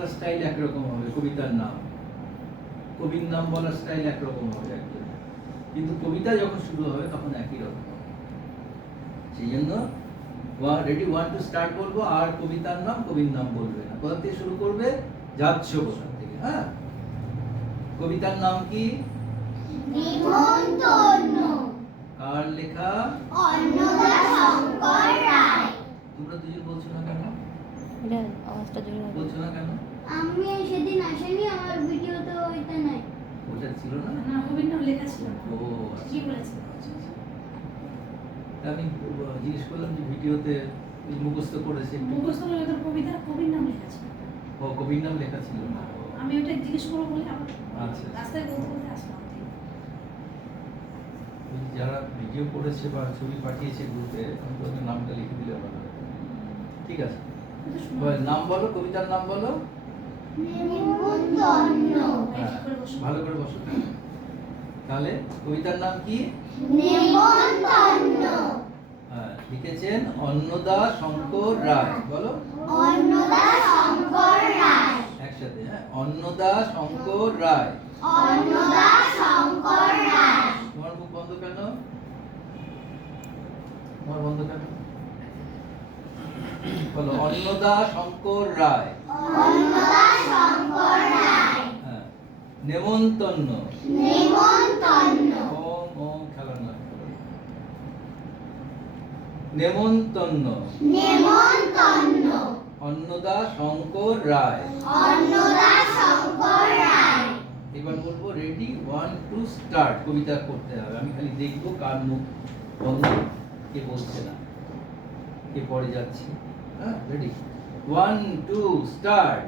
বলার স্টাইল একরকম হবে কবিতার নাম। কবির নাম বলার স্টাইল একরকম হবে কিন্তু কবিতা যখন শুরু হবে তখন একই রকম হবে। সেই জন্য রেডি ওয়ান টু স্টার্ট বলব আর কবিতার নাম কবির নাম বলবে না। কোথা থেকে শুরু করবে? যাচ্ছ কোথা থেকে হ্যাঁ? কবিতার নাম কি? কার লেখা? তোমরা দুজন বলছো না কেন? এটা আওয়াজটা জোরে হবে বলছো না কেন? আমি সেদিন আসেনি আমার ভিডিও তো ওইটা নাই। ওটা ছিল না? না কবির নাম লেখা ছিল। ও আচ্ছা। কি বলেছে। আচ্ছা, আচ্ছা। আমি জিজ্ঞেস করলাম যে ভিডিওতে মুখস্থ করেছে। মুখস্থ হলে তোর কবিতা কবির নাম লেখা ছিল। ও কবির নাম লেখা ছিল না? আমি ওটা জিজ্ঞেস করব বলে আবার আচ্ছা। রাস্তায় বলতে বলতে আসলাম। যারা ভিডিও করেছে বা ছবি পাঠিয়েছে গ্রুপে অন্তত নামটা লিখে দিলে ভালো ঠিক আছে। নাম বলো কবিতার নাম বলো। বসো। ভালো করে বসো। তাহলে কবিতার নাম কি? হ্যাঁ, লিখেছেন অন্নদা শঙ্কর রায়। বলো। অন্নদা শঙ্কর রায়। একসাথে হ্যাঁ অন্নদা শঙ্কর রায়। অন্নদা শঙ্কর রায়। তোমার মুখ বন্ধ কেন? তোমার বন্ধ কেন? বলো অন্নদা শঙ্কর রায়। অন্নদা শঙ্কর রায়। হ্যাঁ নেমন্তন্ন। নিমন্তন্ন। ওম ওম খেলা না নেমন্তন্ন। নিমন্তন্ন। অন্নদা শঙ্কর রায়। অন্নদা শঙ্কর রায়। এবার বলব রেডি ওয়ান টু স্টার্ট কবিতা করতে হবে। আমি খালি দেখব কার মুখ বন্ধ কে বলছে না কে পড়ে যাচ্ছে। হ্যাঁ রেডি ওয়ান টু স্টার্ট